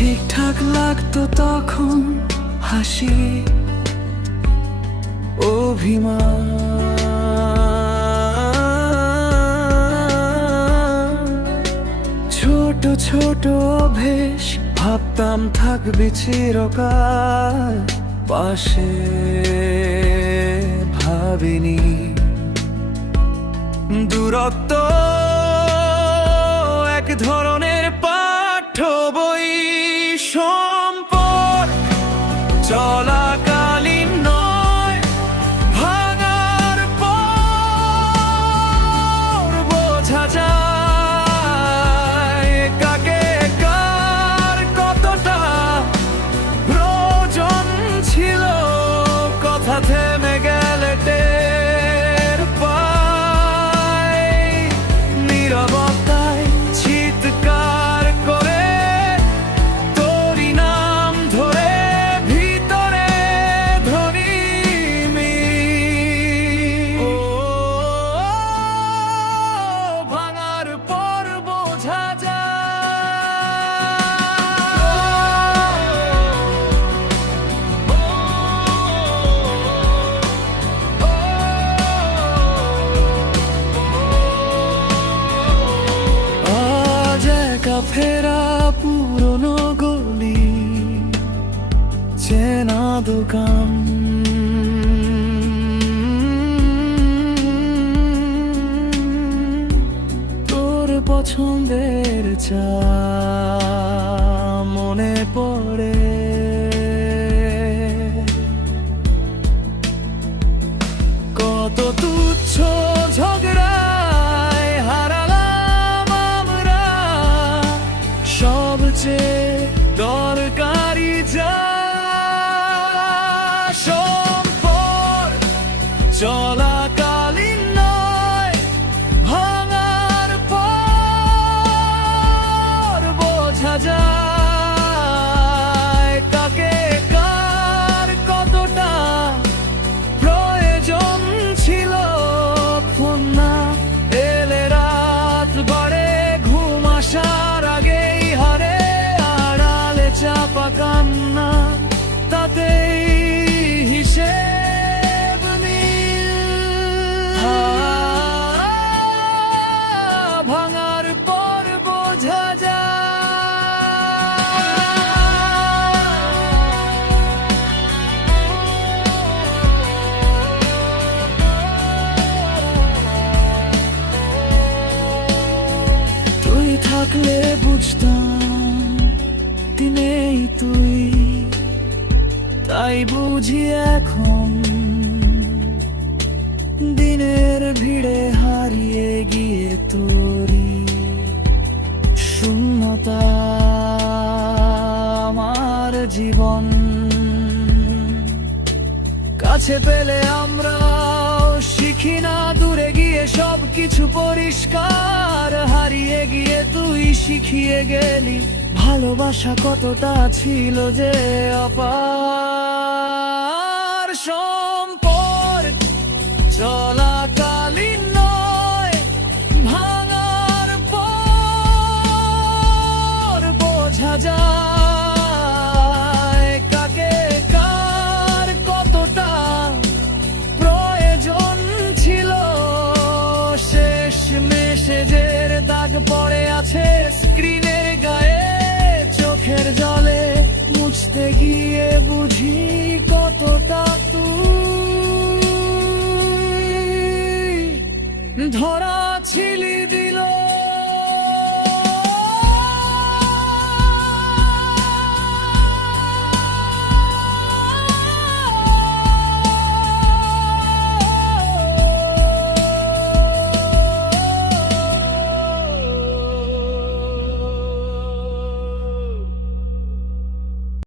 ঠিকঠাক লাগতো তখন হাসি অভিমান, ছোট ছোট অভ্যেস ভাবতাম থাকবি চিরকাল পাশে, ভাবিনি দূরত্ব এক ধরনের পাঠ্য বই, সম্পর্ক চলাকালীন নয়, ভাঙার পর বোঝা যায় কাকে কার কতটা প্রয়োজন ছিল। কথা থেমে গেলে টের পাই, নীরবতায় চিৎকার করে তোরই নাম ধরে ভিতরে ধ্বনি ও ভাঙার পর বোঝা আজ একা ফেরা পুরনো গলি, চেনা দোকান, তোর পছন্দের চা মনে পড়ে, কত তুচ্ছ ঝগড়ায় হারালাম আমরা সবচেয়ে দরকারি যা, সম্পর্ক চলাকালীন নয়, ভাঙার পর বোঝা যায় কাকে কার কতটা প্রয়োজন ছিল। ফোন না এলে রাত বাড়ে, ঘুম আসার আগেই হারে আড়ালে চাপা কান্না, তাতেই হিসেব নীল। ভাঙার পর বোঝা তুই থাকলে বুঝতাম দিনেই তুই, তাই বুঝি এখন দিনের ভিড়ে হারিয়ে গিয়ে তোরি শূন্যতা আমার জীবন। কাছে পেলে আমরাও শিখি না, দূরে গিয়ে সবকিছু পরিষ্কার, হারিয়ে গিয়ে তুই শিখিয়ে গেলি ভালোবাসা কতটা ছিল যে অপার। সম্পর্ক চলাকালীন নয়, ভাঙার পর বোঝা যায় কাকে কার কতটা প্রয়োজন ছিল। শেষ মেসেজের দাগ পড়ে আছে স্ক্রিনের গায়ে, চোখের জলে মুছতে গিয়ে বুঝি কতটা তুই ধরা ছিলি দিল।